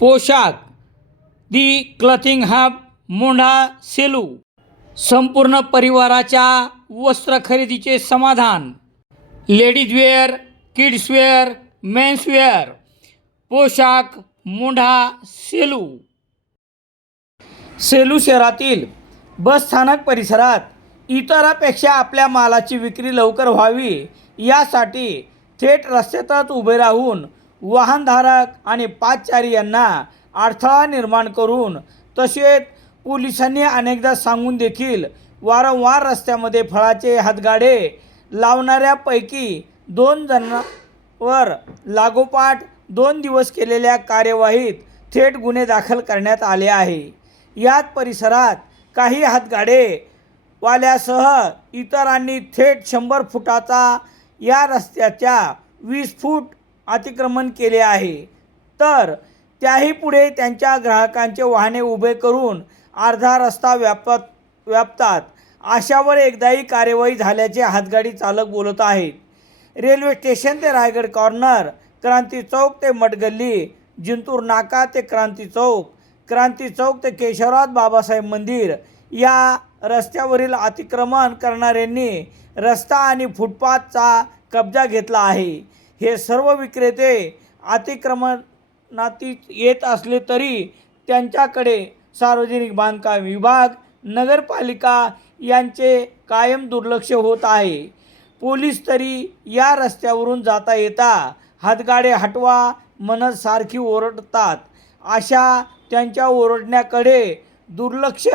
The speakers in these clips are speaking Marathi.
पोशाख. The clothing hub Mondha Selu. संपूर्ण परिवाराच्या वस्त्र खरेदीचे समाधान. लेडीजवेअर किड्सवेअर मेन्सवेअर पोशाख मोंढा सेलू. सेलू शहरातील बस स्थानक परिसरात इतरापेक्षा आपल्या मालाची विक्री लवकर व्हावी यासाठी थेट रस्त्यातच उभे राहून वाहनधारक आणि पादचारी यांना अडथळा निर्माण करून तसेच पोलिसांनी अनेकदा सांगून देखील वारंवार रस्त्यामध्ये फळाचे हातगाडे लावणाऱ्यापैकी दोन जणांवर लागोपाठ दोन दिवस केलेल्या कार्यवाहीत थेट गुन्हे दाखल करण्यात आले आहे. यात परिसरात काही हातगाडे वाल्यासह इतरांनी थेट शंभर फुटाचा या रस्त्याच्या वीस फूट अतिक्रमण केले आहे. तर त्याही पुढे त्यांच्या ग्राहकांचे वाहने उभे करून अर्धा रस्ता व्यापत व्यापतात. अशावर एकदाही कार्यवाही झाल्याचे हातगाडी चालक बोलत आहेत. रेल्वे स्टेशन ते रायगड कॉर्नर क्रांती चौक ते मटगल्ली जिंतूर नाका ते क्रांती चौक क्रांती चौक ते केशवराज बाबासाहेब मंदिर या रस्त्यावरील अतिक्रमण करणाऱ्यांनी रस्ता आणि फुटपाथचा कब्जा घेतला आहे. हे सर्व विक्रेते अतिक्रमणातीत येत असले तरी त्यांच्याकडे सार्वजनिक बांधकाम विभाग नगरपालिका यांचे कायम दुर्लक्ष होत आहे. पोलीस तरी या रस्त्यावरून जाता येता हातगाडे हटवा म्हणत सारखी ओरडतात. अशा त्यांच्या ओरडण्याकडे दुर्लक्ष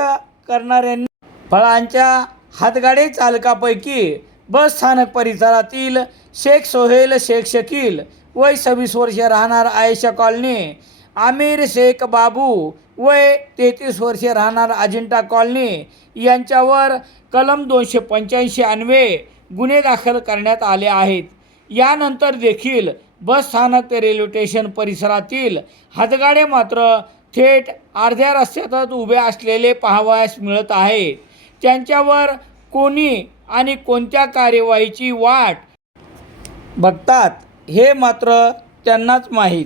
करणाऱ्यांनी फळांच्या हातगाडे चालकापैकी बस स्थानक परिसरातील शेख सोहेल शेख शकील वय सव्वीस वर्षे राहणार आयशा कॉलनी. आमिर शेख बाबू वय तेहतीस वर्षे राहणार अजिंठा कॉलनी. यांच्यावर कलम दोनशे पंच्याऐंशी अन्वे गुन्हे दाखल करण्यात आले आहेत. यानंतर देखील बस स्थानक ते रेल्वे स्टेशन परिसरातील हातगाडे मात्र थेट अर्ध्या रस्त्यातच उभे असलेले पाहावयास मिळत आहे त्यांच्यावर कोणी आणि कोणत्या कार्यवाहीची वाट? बघतात हे मात्र त्यांनाच माहीत.